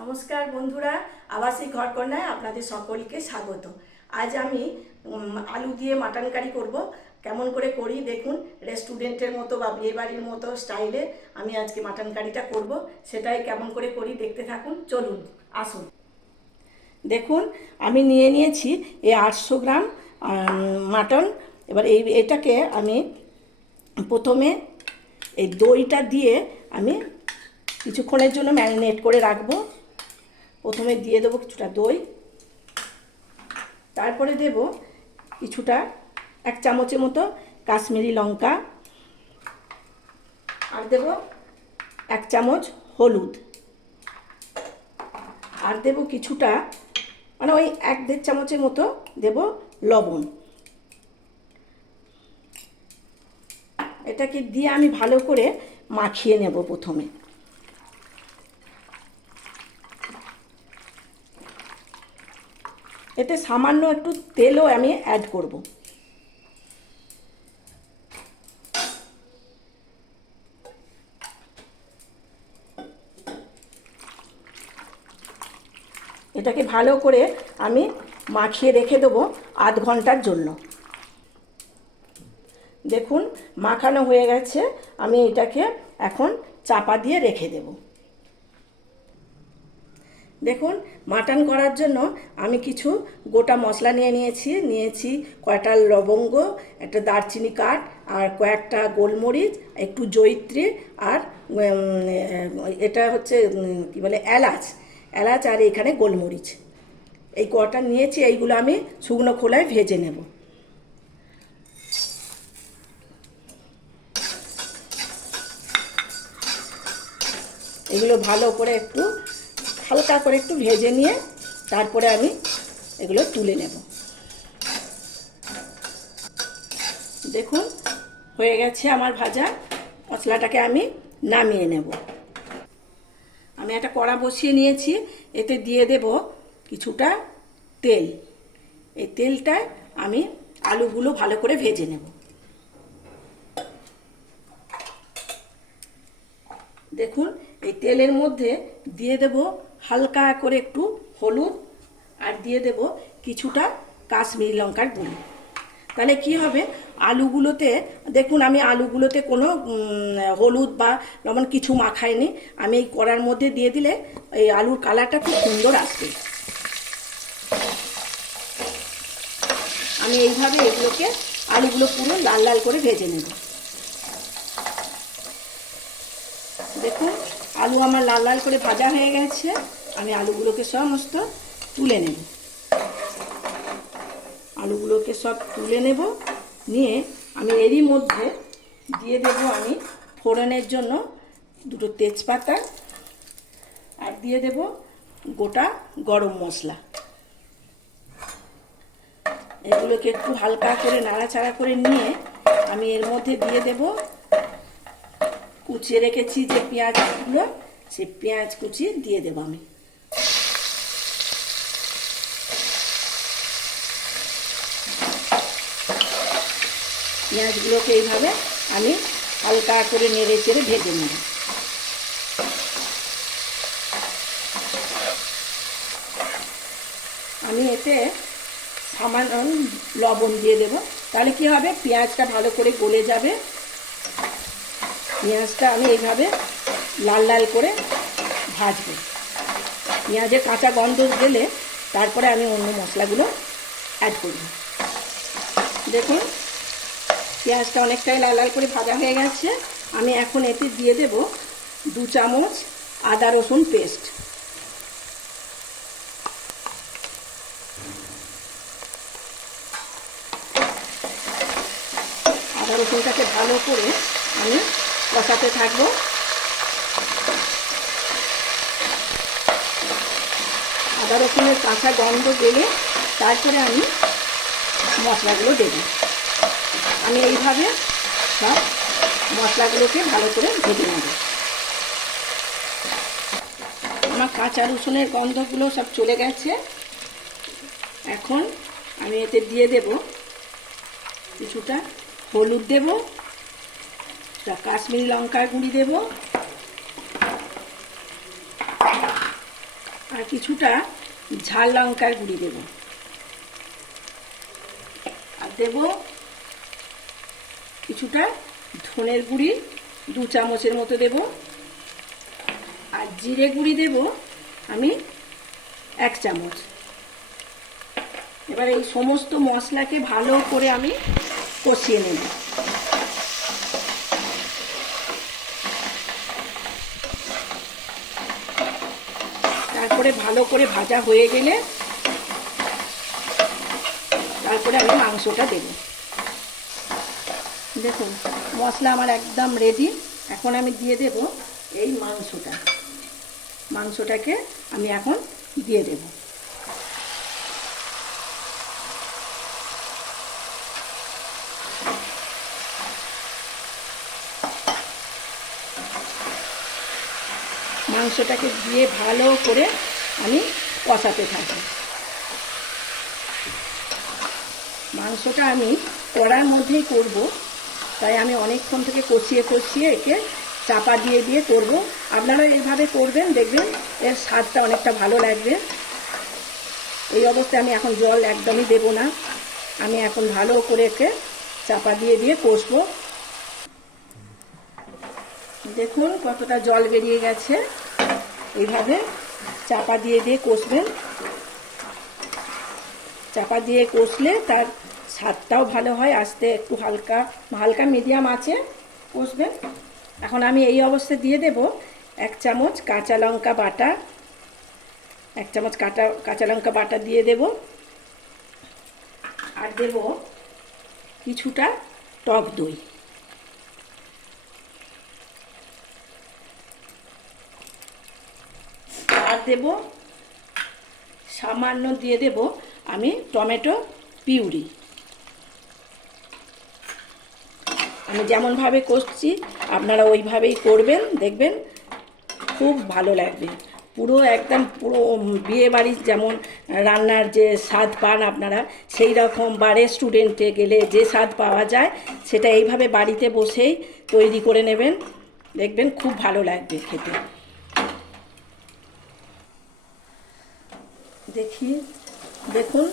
নমস্কার বন্ধুরা, আবাসিক ঘরকন্যায় আপনাদের সকলকে স্বাগত। আজ আমি আলু দিয়ে মাটন কারি করব। কেমন করে করি দেখুন। রেস্টুরেন্টের মতো বা বিয়েবাড়ির মতো স্টাইলে আমি আজকে মাটন কারিটা করব। সেটাই কেমন করে করি দেখতে থাকুন। চলুন আসুন। দেখুন আমি নিয়ে নিয়েছি এই 800 গ্রাম মাটন। এবার এটাকে আমি প্রথমে এই দইটা দিয়ে আমি কিছুক্ষণের জন্য ম্যারিনেট করে রাখবো। প্রথমে দিয়ে দেবো কিছুটা দই, তারপরে দেব কিছুটা 1 চামচের মতো কাশ্মীরি লঙ্কা, আর দেব 1 চামচ হলুদ, আর দেব কিছুটা মানে ওই 1-1.5 চামচের মতো দেব লবণ। এটাকে দিয়ে আমি ভালো করে মাখিয়ে নেব। প্রথমে এতে সামান্য একটু তেলও আমি অ্যাড করব। এটাকে ভালো করে আমি মাখিয়ে রেখে দেবো আধ ঘন্টার জন্য। দেখুন মাখানো হয়ে গেছে। আমি এটাকে এখন চাপা দিয়ে রেখে দেব। দেখুন মাটন করার জন্য আমি কিছু গোটা মশলা নিয়েছি কয়টা লবঙ্গ, একটা দারচিনি কাঠ, আর কয়েকটা গোলমরিচ, একটু জয়িত্রী, আর এটা হচ্ছে কি বলে এলাচ, আর এখানে গোলমরিচ। এই কটা নিয়েছি, এইগুলো আমি শুকনো খোলায় ভেজে নেব। এগুলো ভালো করে একটু হালকা করে একটু ভেজে নিয়ে তারপরে আমি এগুলো তুলে নেব। দেখুন হয়ে গেছে আমার ভাজা। মশলাটাকে আমি নামিয়ে নেব। আমি একটা কড়া বসিয়ে নিয়েছি, এতে দিয়ে দেব কিছুটা তেল। এই তেলটায় আমি আলুগুলো ভালো করে ভেজে নেব। দেখুন এই তেলের মধ্যে দিয়ে দেব হালকা করে একটু হলুদ, আর দিয়ে দেব কিছুটা কাশ্মীরি লঙ্কার গুঁড়ো। তাহলে কি হবে, আলুগুলোতে দেখুন আমি আলুগুলোতে কোনো হলুদ বা লবণ কিছু মাখাইনি। আমি এই কড়ার মধ্যে দিয়ে দিলে এই আলুর কালারটা খুব সুন্দর আসবে। আমি এইভাবে এগুলোকে আলুগুলো পুরো লাল লাল করে ভেজে নেব। দেখুন আলু আমার লাল লাল করে ভাজা হয়ে গেছে। আমি আলুগুলোকে সমস্ত তুলে নেব। আলুগুলোকে সব তুলে নেব, নিয়ে আমি এরই মধ্যে দিয়ে দেব আমি ফোড়নের জন্য 2টো তেজপাতা, আর দিয়ে দেব গোটা গরম মশলা। এগুলোকে একটু হালকা করে নাড়াচাড়া করে নিয়ে আমি এর মধ্যে দিয়ে দেব কুচিয়ে রেখেছি যে পেঁয়াজগুলো, সেই পেঁয়াজ কুচি দিয়ে দেব আমি। পেঁয়াজগুলোকে এইভাবে আমি হালকা করে নেড়ে চেড়ে ভেজে নেব। আমি এতে সামান্য লবণ দিয়ে দেব। তাহলে কি হবে, পেঁয়াজটা ভালো করে গলে যাবে। পেঁয়াজটা আমি এইভাবে লাল লাল করে ভাজবো। পেঁয়াজের কাঁচা গন্ধ গেলে তারপরে আমি অন্য মশলাগুলো অ্যাড করব। দেখুন পেঁয়াজটা অনেকটাই লাল লাল করে ভাজা হয়ে গেছে। আমি এখন এতে দিয়ে দেব 2 চামচ আদা রসুন পেস্ট। আদা রসুনটাকে ভালো করে আমি কষাতে থাকবো। আদা রসুনের কাঁচা গন্ধ গেলে তারপরে আমি মশলাগুলো দেব। আমি এইভাবে সব মশলাগুলোকে ভালো করে ভেজে নেব। আমার কাঁচা রসুনের গন্ধগুলো সব চলে গেছে। এখন আমি এতে দিয়ে দেব কিছুটা হলুদ, দেব কাশ্মীরি লঙ্কার গুঁড়ি, দেব আর কিছুটা ঝাল লঙ্কার গুঁড়ি দেব, আর দেব কিছুটা ধনের গুঁড়ি 2 চামচের মতো দেব, আর জিরে গুঁড়ি দেব আমি 1 চামচ। এবার এই সমস্ত মশলাকে ভালো করে আমি কষিয়ে নেব। তারপরে ভালো করে ভাজা হয়ে গেলে তারপরে আমি মাংসটা দেব। দেখুন মশলা আমার একদম রেডি। এখন আমি দিয়ে দেব এই মাংসটাকে আমি এখন দিয়ে দেব। মাংসটাকে দিয়ে ভালো করে আমি কষাতে থাকি। মাংসটা আমি কড়ার মধ্যেই করব, তাই আমি অনেকক্ষণ থেকে কষিয়ে একে চাপা দিয়ে করব। আপনারা এইভাবে করবেন, দেখবেন এর স্বাদটা অনেকটা ভালো লাগবে। এই অবস্থায় আমি এখন জল একদমই দেব না, আমি এখন ভালো করে একে চাপা দিয়ে কষবো। দেখুন কতটা জল বেরিয়ে গেছে। এইভাবে চাপা দিয়ে কষবেন। চাপা দিয়ে কষলে তার স্বাদটাও ভালো হয়। আস্তে একটু হালকা মিডিয়াম আছে কষবেন। এখন আমি এই অবস্থায় দিয়ে দেব 1 চামচ কাঁচা লঙ্কা বাটা, 1 চামচ কাঁচা লঙ্কা বাটা দিয়ে দেব, আর দেব কিছুটা টক দই, আর দেব সামান্য দিয়ে দেব আমি টমেটো পিউরি। আমি যেমনভাবে কষছি আপনারা ওইভাবেই করবেন, দেখবেন খুব ভালো লাগবে। পুরো বিয়ে বাড়ির যেমন রান্নার যে স্বাদ পান আপনারা, সেই রকম বা রেস্টুরেন্টে গেলে যে স্বাদ পাওয়া যায় সেটা এইভাবে বাড়িতে বসেই তৈরি করে নেবেন, দেখবেন খুব ভালো লাগবে খেতে। দেখুন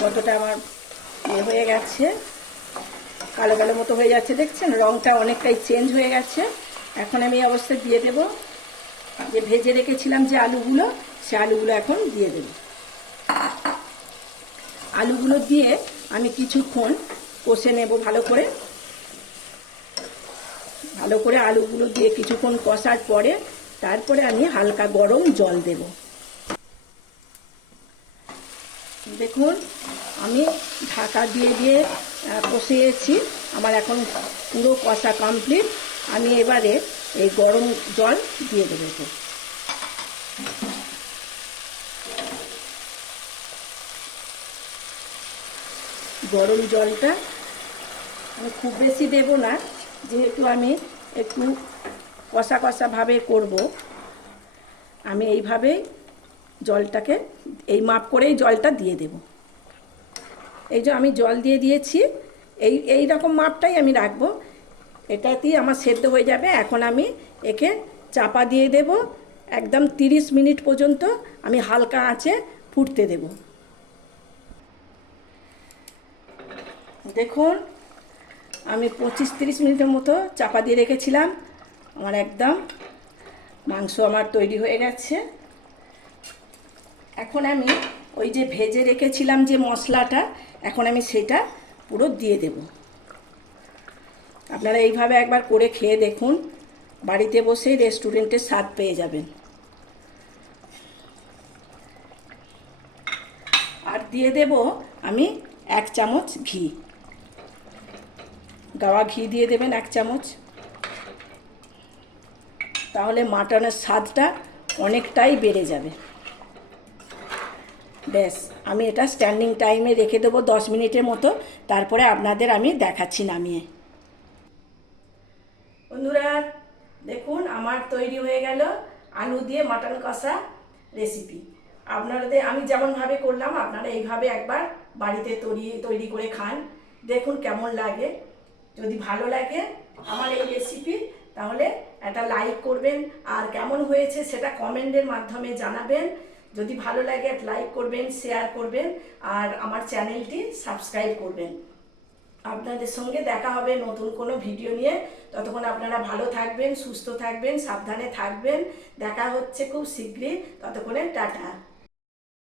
কতটা আমার হয়ে গেছে, কালো কালো মতো হয়ে যাচ্ছে, দেখছেন রঙটা অনেকটাই চেঞ্জ হয়ে গেছে। এখন আমি এই অবস্থায় দিয়ে দেব যে ভেজে রেখেছিলাম যে আলুগুলো, সে আলুগুলো এখন দিয়ে দেব। আলুগুলো দিয়ে আমি কিছুক্ষণ কষে নেব ভালো করে আলুগুলো দিয়ে কিছুক্ষণ কষার পরে তারপরে আমি হালকা গরম জল দেব। দেখুন আমি ঢাকা দিয়ে কষিয়েছি, আমার এখন পুরো কষা কমপ্লিট। আমি এবারে এই গরম জল দিয়ে দেবো। গরম জলটা আমি খুব বেশি দেব না, যেহেতু আমি একটু কষা ভাবে করব। আমি এইভাবেই জলটাকে এই মাপ করেই জলটা দিয়ে দেব। এই যে আমি জল দিয়ে দিয়েছি, এই রকম মাপটাই আমি রাখবো, এটাতেই আমার সেদ্ধ হয়ে যাবে। এখন আমি একে চাপা দিয়ে দেব, একদম 30 মিনিট পর্যন্ত আমি হালকা আঁচে ফুটতে দেব। দেখুন আমি 25-30 মিনিটের মতো চাপা দিয়ে রেখেছিলাম, আমার একদম মাংস আমার তৈরি হয়ে গেছে। এখন আমি ওই যে ভেজে রেখেছিলাম যে মশলাটা, এখন আমি সেটা পুরো দিয়ে দেব। আপনারা এইভাবে একবার করে খেয়ে দেখুন, বাড়িতে বসেই রেস্টুরেন্টের স্বাদ পেয়ে যাবেন। আর দিয়ে দেব আমি 1 চামচ ঘি, গাওয়া ঘি দিয়ে দেবেন 1 চামচ, তাহলে মাটনের স্বাদটা অনেকটাই বেড়ে যাবে। ব্যাস আমি এটা স্ট্যান্ডিং টাইমে রেখে দেবো 10 মিনিটের মতো, তারপরে আপনাদের আমি দেখাচ্ছি নামিয়ে। বন্ধুরা দেখুন আমার তৈরি হয়ে গেল আলু দিয়ে মাটন কষা রেসিপি। আপনাদের আমি যেমনভাবে করলাম আপনারা এইভাবে একবার বাড়িতে তৈরি করে খান, দেখুন কেমন লাগে। যদি ভালো লাগে আমার এই রেসিপি তাহলে একটা লাইক করবেন, আর কেমন হয়েছে সেটা কমেন্টের মাধ্যমে জানাবেন। যদি ভালো লাগে লাইক করবেন, শেয়ার করবেন আর আমার চ্যানেলটি সাবস্ক্রাইব করবেন। আপনাদের সঙ্গে দেখা হবে নতুন কোনো ভিডিও নিয়ে। ততক্ষণ আপনারা ভালো থাকবেন, সুস্থ থাকবেন, সাবধানে থাকবেন। দেখা হচ্ছে খুব শীঘ্রই। ততক্ষণে টাটা।